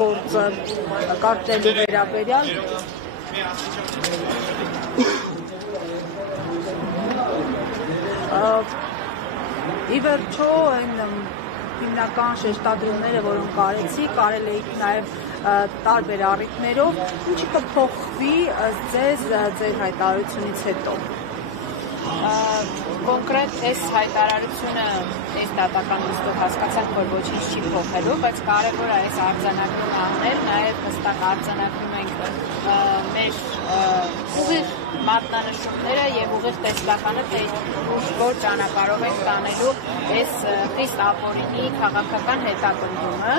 գործը կարգելու վերաբերյալ ի վերջո այն հիմնական շեշտադրումները, որոնք արեցի, կարել էիք նաև տարբեր առիթներով, ինչի կփոխվի ձեզ ձեր հայտարարությունից հետո։ Կոնկրետ այս հայտարարությունը այս դատական նիստով հասկացանք, որ ոչինչ չի փոխելու, բայց կարևոր է այս արձանագրումը անել, նաև հստակ արձանագրում ենք մեր ուղիղ մատնանշումները եւ ուղիղ տեսլականը, թե որ ճանապարհով ենք տանելու այս խիստ ապօրինի քաղաքական հետապնդումը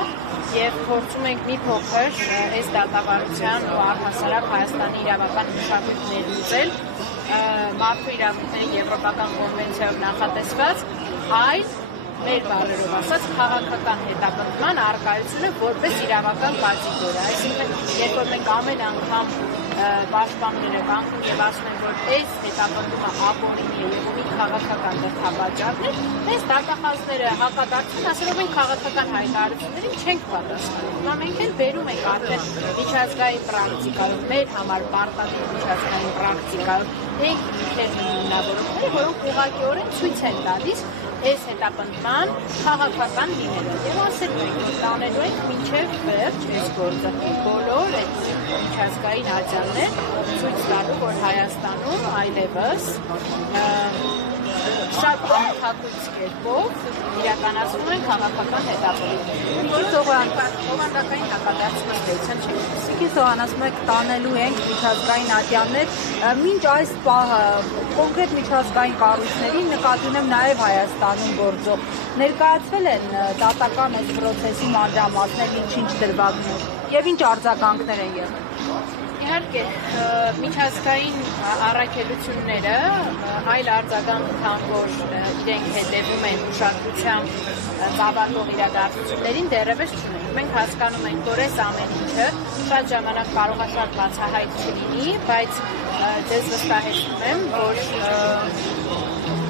եւ փորձում ենք մի փոքր այս դատավարության ու առհասարակ Հայաստանի իրավական մշակույթ ներմուծել մարդու իրավունքների եվրոպական կոնվենցիայով նախատեսված այլ մեր բառերով ասած քաղաքական հետապնդման առկայությունը որպես իրավական կատեգորիա, այսինքն երբ որ մենք ամեն անգամ պաշտպանները կանխում եւ ասում ենք, որ այս հետապնդումը ապօրինի է եւ ունի քաղաքական դրդապատճառներ, այս դատախազները հակադարձեն, ասելով են քաղաքական հայտարարություններին չենք պատասխանում։ Հիմա մենք էլ բերում ենք արդեն միջազգային պրակտիկայով, մեր համար պարտադիր միջազգային պրակտիկայով ենք իհեր հիմնավորումները, որոնք ուղղակիորեն ցույց են տալիս այս հետապնդման քաղաքական դիմերը եւ ասելու ենք, որ տանելու ենք մինչեւ վերջ այս գործը բոլոր այդ միջազգային աջաններ ցույց տալու, որ Հայաստանում այլևս շատ անթակույց կերպով իրականացվում են քաղաքական հետապնդումներ, որ օվանդակային հակադարձման դեպքն չէ։ Իսկ ասում եք տանելու ենք միջազգային ատյաններ, մինչ այս պահը կոնկրետ միջազգային կառույցների նկատի ունեմ նաև Հայաստանում գործող ներկայացվել են դատական այս պրոցեսի մանրամասներ, ինչ դրվագներ եւ ինչ արձագանքներ են եղել։ Իհարկե, միջազգային առաքելությունները այլ արձագանք քան որ իրենք հետևում են ուշադրությամբ ծավալվող իրադարձություններին դեռևս չունեն։ Մենք հասկանում ենք, որ այս ամեն ինչը շատ ժամանակ կարող է շատ բացահայտ չլինի, բայց ձեզ վստահեցնում եմ, որ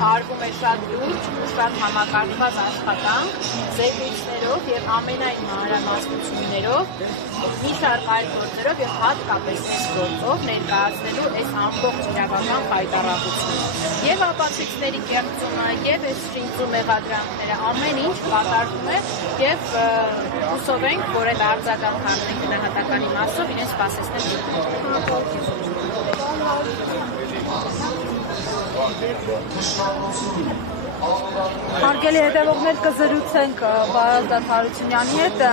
արվում է շատ լուրջ, շատ համակարգված աշխատանք, զեկույցներով եւ ամենայն մանրամասնություններով, մի շարք այլ գործերով եւ հատկապես այս գործով ներկայացնելու այս ամբողջ իրավական հայտարարությունը։ Եվ ապացույցների կեղծումը, եւ այս շինծու մեղադրանքները ամեն ինչ կատարվում է եւ հուսով ենք, որ այդ արձագանքային գնահատականի մասով իրեն սպասեցնել։ Հարգելի հետևողներ, կզրուցենք Վարազդատ Հարությունյանի հետ